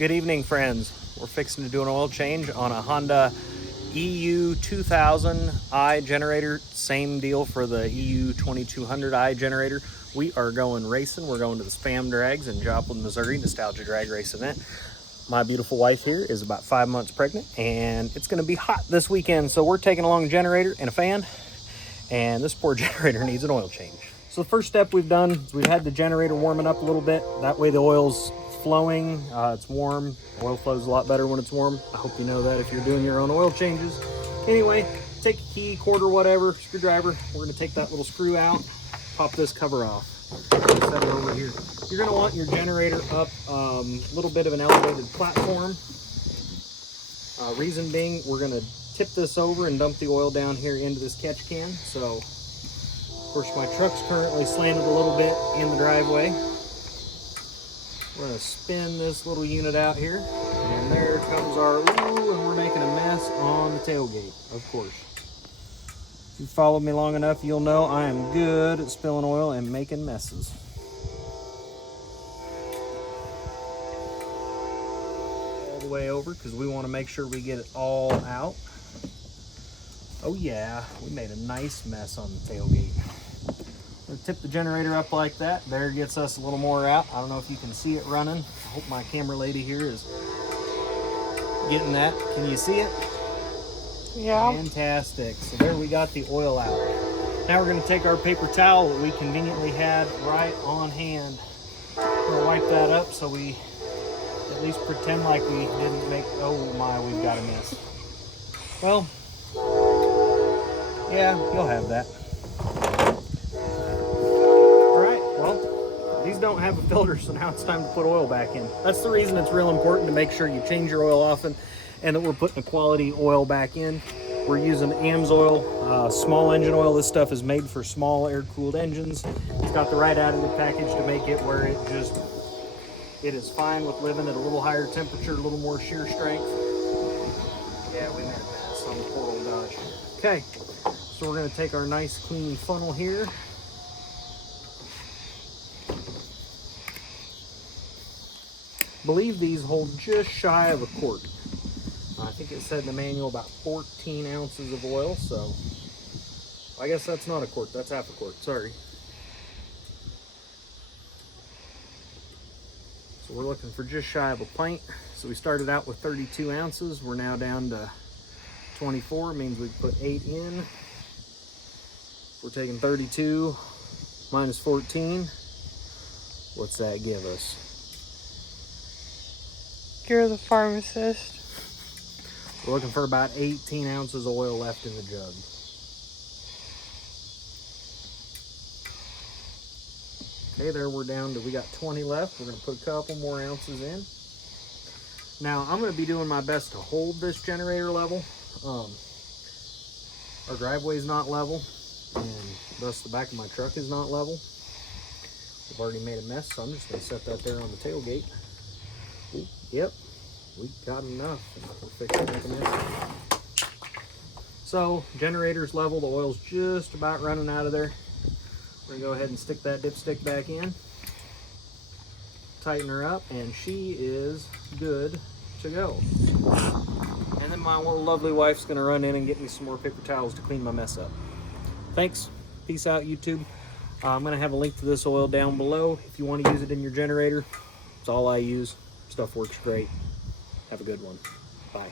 Good evening, friends. We're fixing to do an oil change on a Honda EU2000i generator. Same deal for the EU2200i generator. We are going racing. We're going to the Spam Drags in Joplin, Missouri, Nostalgia Drag Race event. My beautiful wife here is about 5 months pregnant, and it's going to be hot this weekend, so we're taking along a generator and a fan, and this poor generator needs an oil change. So the first step we've done is we've had the generator warming up a little bit. That way the oil's flowing, it's warm. Oil flows a lot better when it's warm. I hope you know that if you're doing your own oil changes. Anyway, take a key, quarter, whatever, screwdriver. We're gonna take that little screw out, pop this cover off. Set it over here. You're gonna want your generator up a little bit of an elevated platform. Reason being, we're gonna tip this over and dump the oil down here into this catch can. So, of course, my truck's currently slanted a little bit in the driveway. We're going to spin this little unit out here, and there comes our, ooh, and we're making a mess on the tailgate, of course. If you followed me long enough, you'll know I am good at spilling oil and making messes. All the way over, because we want to make sure we get it all out. Oh yeah, we made a nice mess on the tailgate. We'll tip the generator up like that. There gets us a little more out. I don't know if you can see it running. I hope my camera lady here is getting that. Can you see it? Yeah. Fantastic. So there we got the oil out. Now we're going to take our paper towel that we conveniently had right on hand. We're going to wipe that up so we at least pretend like we didn't make, oh my, we've got a mess. Well, yeah, you'll have that. These don't have a filter, so now it's time to put oil back in. That's the reason it's real important to make sure you change your oil often and that we're putting a quality oil back in. We're using Amsoil, small engine oil. This stuff is made for small air-cooled engines. It's got the right additive package to make it where it is fine with living at a little higher temperature, a little more shear strength. Yeah, we made a mess on the poor old Dodge. Okay, so we're gonna take our nice clean funnel here. I believe these hold just shy of a quart. I think it said in the manual about 14 ounces of oil, so I guess that's not a quart, that's half a quart, sorry. So we're looking for just shy of a pint. So we started out with 32 ounces, we're now down to 24, means we put 8 in. We're taking 32 minus 14. What's that give us? You're the pharmacist. We're looking for about 18 ounces of oil left in the jug. Okay, there we're down to, we got 20 left. We're gonna put a couple more ounces in. Now, I'm gonna be doing my best to hold this generator level. Our driveway's not level, and thus the back of my truck is not level. I've already made a mess, so I'm just gonna set that there on the tailgate. Ooh, yep, we got enough. We're fixing to make a mess. So, generator's level, the oil's just about running out of there. We're gonna go ahead and stick that dipstick back in, tighten her up, and she is good to go. And then my lovely wife's gonna run in and get me some more paper towels to clean my mess up. Thanks, peace out, YouTube. I'm gonna have a link to this oil down below if you want to use it in your generator. It's all I use. Stuff works great. Have a good one. Bye.